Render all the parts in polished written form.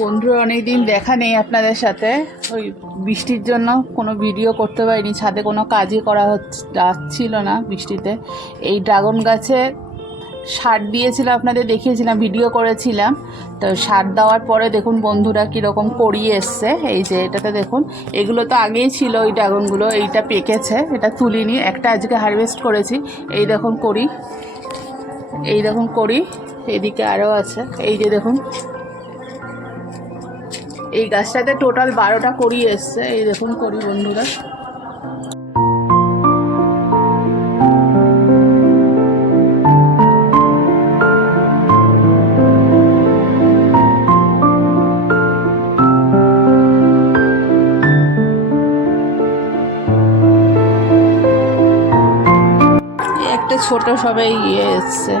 বন্ধুরা অনেকদিন দেখা নেই আপনাদের সাথে। ওই বৃষ্টির জন্য কোনো ভিডিও করতে পারিনি, ছাদে কোনো কাজই করা যাচ্ছিল না বৃষ্টিতে। এই ড্রাগন গাছে সার দিয়েছিলাম, আপনাদের দেখিয়েছিলাম, ভিডিও করেছিলাম। তো সার দেওয়ার পরে দেখুন বন্ধুরা কীরকম করিয়ে এসছে। এই যে এটাতে দেখুন, এগুলো তো আগেই ছিল ওই ড্রাগনগুলো, এইটা পেকেছে, এটা তুলিনি, একটা আজকে হারভেস্ট করেছি। এই দেখুন করি, এই দেখুন করি, এদিকে আরও আছে। এই যে দেখুন, এই গাছটাতে টোটাল 12টা করি এসছে। এই দেখুন করি বন্ধুরা, একটা ছোট সবাই এসছে।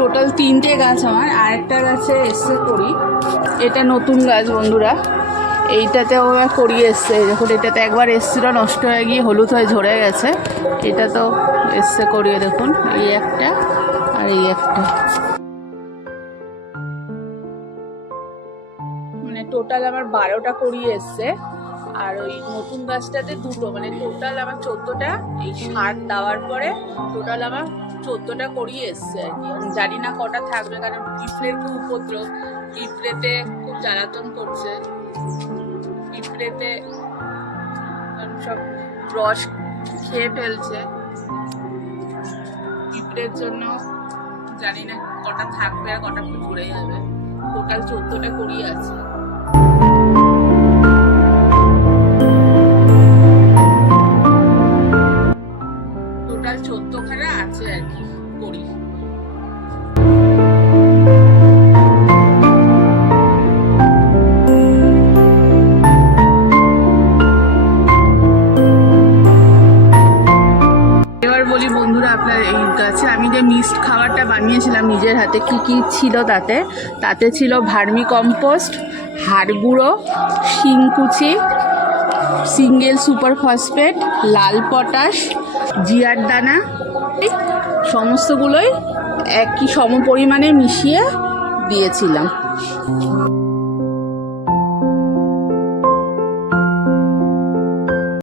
টোটাল 3টে গাছ আমার, আরেকটা গাছে এসছে করি, এটা নতুন গাছ বন্ধুরা। এইটাতেও করি এসছে, দেখুন এটাতে একবার এসছিল, নষ্ট হয়ে গিয়ে হলুদ হয়ে ঝরে গেছে। এটা তো এসছে করিয়ে, দেখুন এই একটা আর এই একটা, মানে টোটাল আমার 12টা করি এসছে। আর ওই নতুন গাছটাতে 2টো, মানে টোটাল আমার 14টা। এই সার দেওয়ার পরে টোটাল আমার 14টা করিয়ে এসছে আর কি। আমি জানি না কটা থাকবে, কারণ পিঁপড়ের খুব উপদ্রব, পিঁপড়েতে খুব জ্বালাতন করছে। পিঁপড়েতে সব রস খেয়ে ফেলছে, পিঁপড়ের জন্য জানি না কটা থাকবে আর কটা ঘুরে যাবে। টোটাল 14টা করিয়ে আছে। টোটাল 14খানা আছে আর কি করি। এবার বলি বন্ধুরা, আপনার এই গাছে আমি যে মিক্সড খাবারটা বানিয়েছিলাম নিজের হাতে, কি কি ছিল তাতে? তাতে ছিল ভার্মি কম্পোস্ট, হাড় গুঁড়ো, শিংকুচি, সিঙ্গেল সুপার ফসফেট, লাল পটাশ, জিয়ার দানা, সমস্তগুলোই একই সম পরিমাণে মিশিয়ে দিয়েছিলাম।